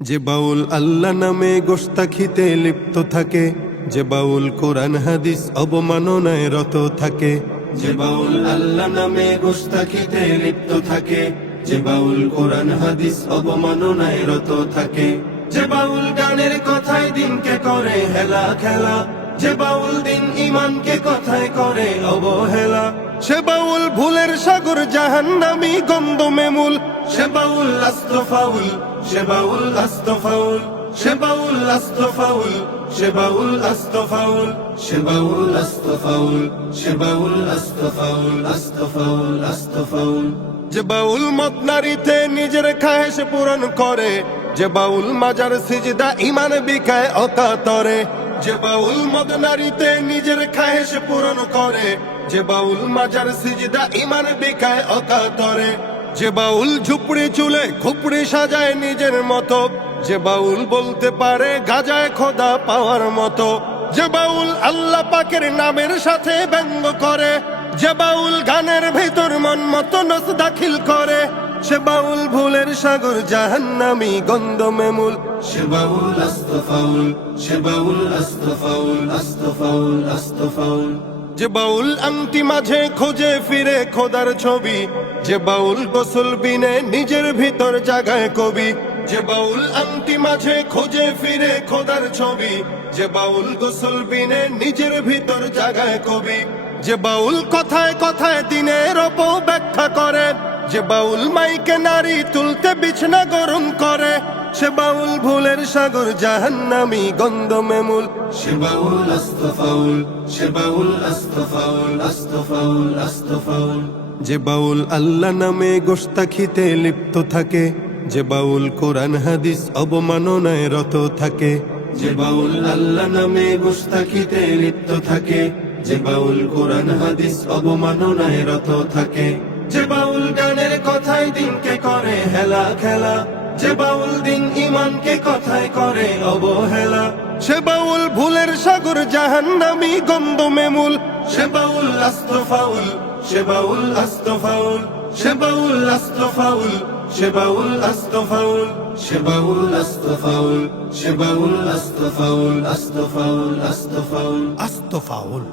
যে বাউল আল্লাহ নামে গোস্তাখিতে লিপ্ত থাকে, যে বাউল কোরআন হাদিস অবমাননায় রত থাকে। যে বাউল আল্লাহ নামে গোস্তাখিতে লিপ্ত থাকে, যে বাউল কোরআন হাদিস অবমাননায় রত থাকে। যে বাউল গানের কথায় দিনকে করে হেলা খেলা, যে বাউল দিন ইমানকে কথায় করে অবহেলা। সে বাউল ভুলের সাগর জাহান্নামী গন্ধমে মূল, সে বাউল আস্ত ফাউল, সে বাউল আস্ত ফাউল, সে বাউল আস্ত ফাউল, সে বাউল আস্ত ফাউল, সে বাউল আস্ত ফাউল, সে বাউল আস্ত ফাউল, আস্ত ফাউল, আস্ত ফাউল। যে বাউল মদ নারীতে নিজের খায়েশ পূরণ করে, যে বাউল মাজার সিজদা ইমান বিকায় অকাতরে। যে বাউল মদ নারীতে নিজের খায়েশ পূরণ করে, যে বাউল মাজার সিজদা ইমান বিকায় অকাতরে। যে বাউল ঝুপড়ি চুলে খুপড়ি সাজায় নিজের মতো, যে বাউল বলতে পারে গাজায় খোদা পাওয়ার মতো। যে বাউল আল্লাহ পাকের নামের সাথে ব্যঙ্গ করে, যে বাউল গানের ভিতর মন মতো নস দাখিল করে। সে বাউল ভুলের সাগর জাহান্নামী গন্ধমে মূল, সে বাউল আস্ত ফাউল, সে বাউল আস্ত ফাউল, আস্ত ফাউল, আস্ত ফাউল। যে বাউল আংটি মাঝে খোঁজে ফিরে খোদার ছবি, যে বাউল গোসল বিনে নিজের ভিতর জাগায় কবি। যে বাউল আংটি মাঝে খোঁজে ফিরে খোদার ছবি, যে বাউল গোসল বিনে নিজের ভিতর জাগায় কবি। যে বাউল কথায় কথায় দিনের অপব্যাখ্যা করে, যে বাউল মাইকে নারী তুলতে বিছনা গরম করে। সে বাউল ভুলের সাগর জাহান্নামী গন্ধমে মূল, সে বাউল আস্ত ফাউল, সে বাউল আস্ত ফাউল, আস্ত ফাউল, আস্ত ফাউল। যে বাউল আল্লাহ নামে গোস্তাখিতে লিপ্ত থাকে, যে বাউল কোরআন হাদিস অবমাননায় রত থাকে। যে বাউল আল্লাহ নামে গোস্তাখিতে লিপ্ত থাকে, যে বাউল কোরআন হাদিস অবমাননায় রত থাকে। যে বাউল গানের কথায় দিনকে করে হেলা খেলা, যে বাউল দিন ইমানকে কথায় করে অবহেলা। সে বাউল ভুলের সাগর জাহান্নামী গন্ধমে মূল, সে বাউল আস্ত ফাউল, সে বাউল আস্ত ফাউল, সে বাউল আস্ত ফাউল, সে বাউল আস্ত ফাউল, সে বাউল আস্ত ফাউল, সে বাউল আস্ত ফাউল, আস্ত ফাউল, আস্ত ফাউল, আস্ত ফাউল।